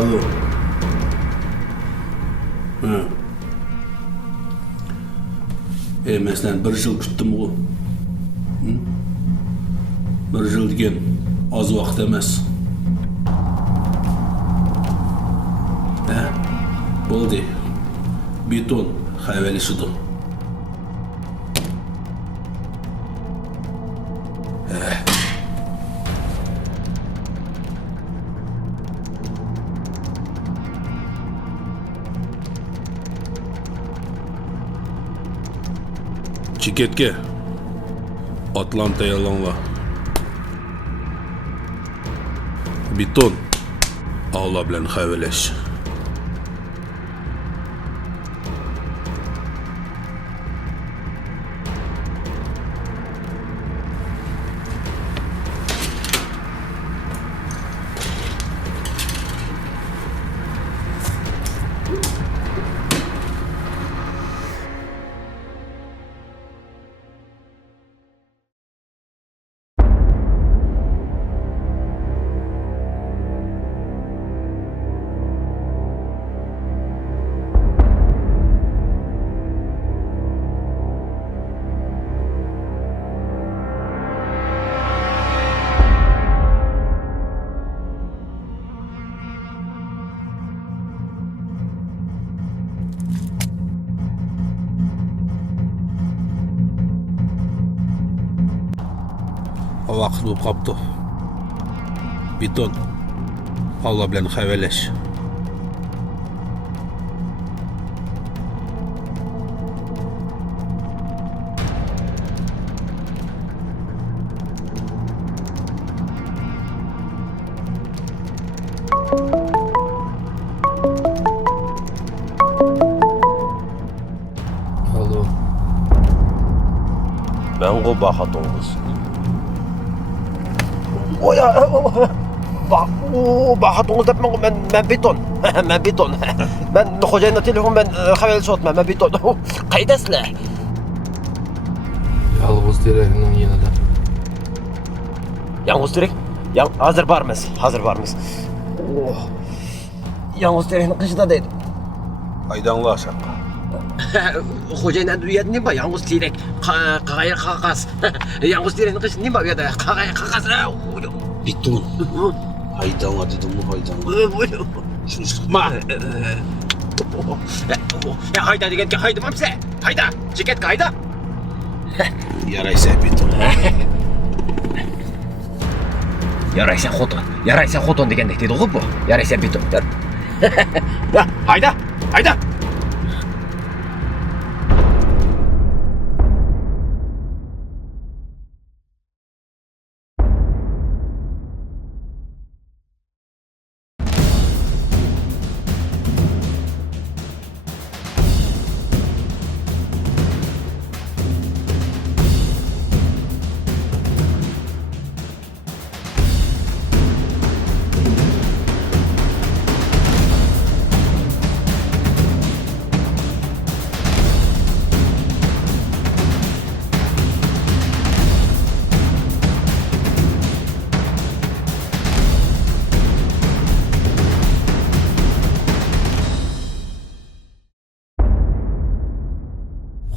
Alo. Men seni bir yıl küttüm o. Bir yıl degen az vaqt emas. Bo'ldi. Beton hayvalishidi. Çiketke Atlanta yalanla Beton Avla bilen hayveleş. Vaqt bo'lib qopti. Beton Avla bilen hayveleş. Alo. Ben o bahatonuz. Bahatonuz depmen ben beton. Ben beton. Ben hocayla telefon ben haber sotma ben beton. Kaydaslar. Yalğız direkinin yanında. Yalnız direk. Hazır varmız. Hazır varmız. Yalnız direkin kışında değil. Aydanla şapka. Hocayla dünyada ne var? Yalnız direk. Kagaya kakas. Yalnız direkin kışında ne var ya da kagaya kakas. Beton. Aydanla dedim bu aydanla. Şunu sıkma. Ya hayda degan ki hayda mamsa. Hayda. Ceket hayda. Yaraysa beton. Yaraysa xoton degandek dedi bu. Yaraysa beton. Ya hayda.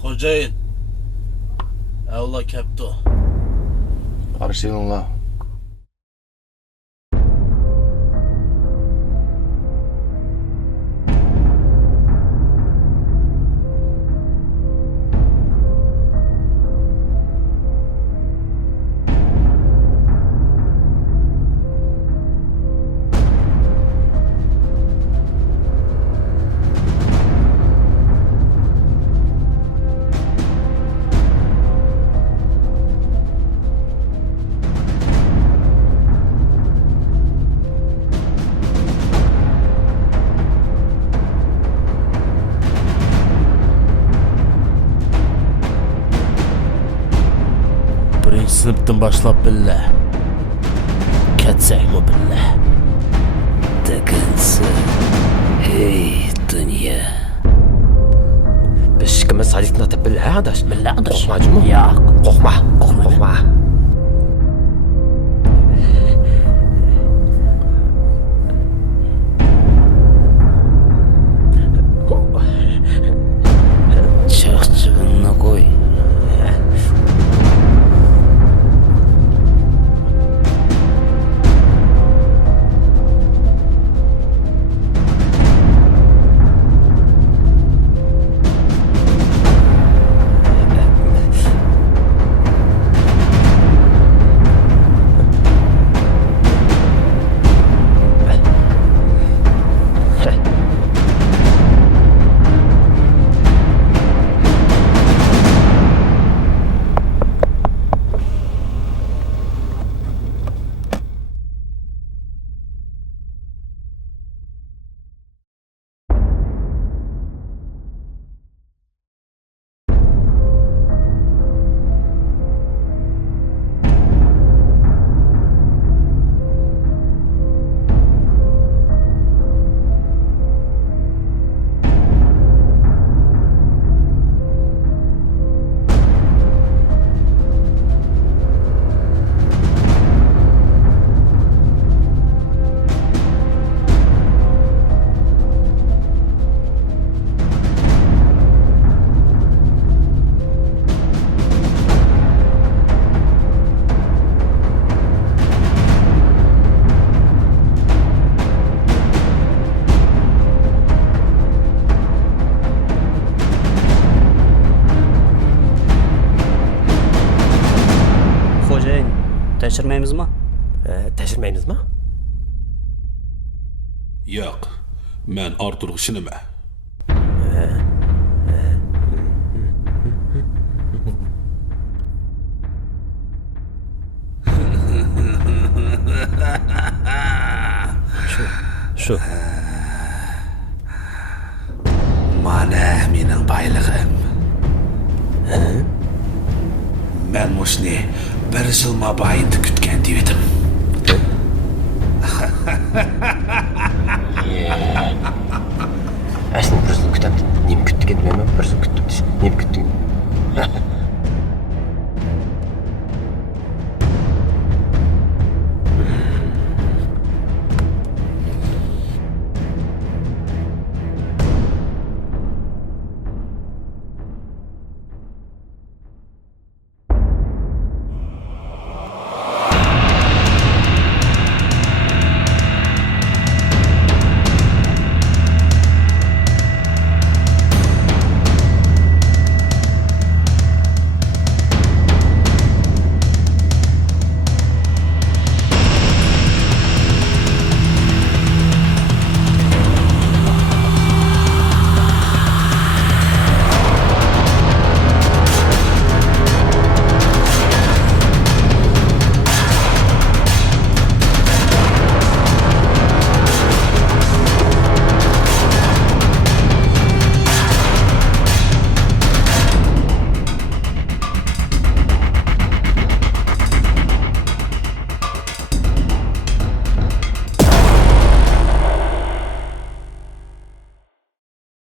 Xo'jayin. Avla kapto. Qarşıyla. Sınıftan başlap billah. Ketsek mi billah? Tıkınsın. Hey dünya. Biz ikimiz sadikni atib billah adaş. Billah adaş. Qo'rqmajmi? Yo'q. Qo'rqma. Tekşirmeymizmi? Tekşirmeymizmi? Yo'q, men Arturga ishonaman. Shu. Mana mening boylig'im. Men mushni bir yil mobaynida kutgan dedim.